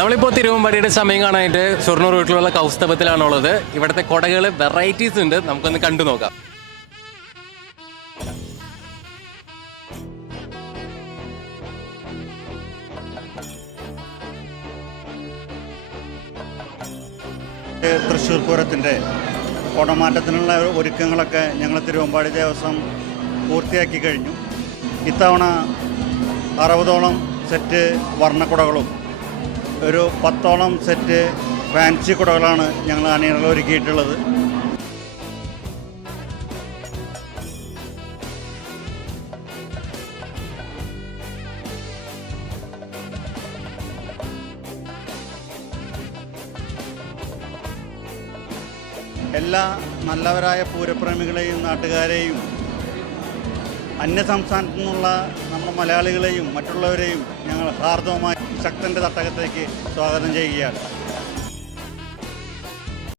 നമ്മളിപ്പോൾ തിരുവമ്പാടിയുടെ സമയം കാണാനായിട്ട് ഷൊർണൂർ റൂട്ടിലുള്ള കൗസ്തവത്തിലാണുള്ളത്. ഇവിടുത്തെ കുടകൾ വെറൈറ്റീസ് ഉണ്ട്, നമുക്കൊന്ന് കണ്ടു നോക്കാം. തൃശ്ശൂർ പൂരത്തിൻ്റെ കുടമാറ്റത്തിനുള്ള ഒരുക്കങ്ങളൊക്കെ ഞങ്ങൾ തിരുവമ്പാടി ദേവസ്വം പൂർത്തിയാക്കി കഴിഞ്ഞു. ഇത്തവണ 60ഓളം സെറ്റ് വർണ്ണക്കുടകളും ഒരു 10ഓളം സെറ്റ് ഫാൻസി കുടകളാണ് ഞങ്ങൾ അണിയറകൾ ഒരുക്കിയിട്ടുള്ളത്. എല്ലാ നല്ലവരായ പൂരപ്രേമികളെയും നാട്ടുകാരെയും അന്യസംസ്ഥാനത്തു നിന്നുള്ള നമ്മുടെ മലയാളികളെയും മറ്റുള്ളവരെയും ഞങ്ങൾ ഹാർദവമായി ശക്തൻ്റെ തട്ടകത്തേക്ക് സ്വാഗതം ചെയ്യുകയാണ്.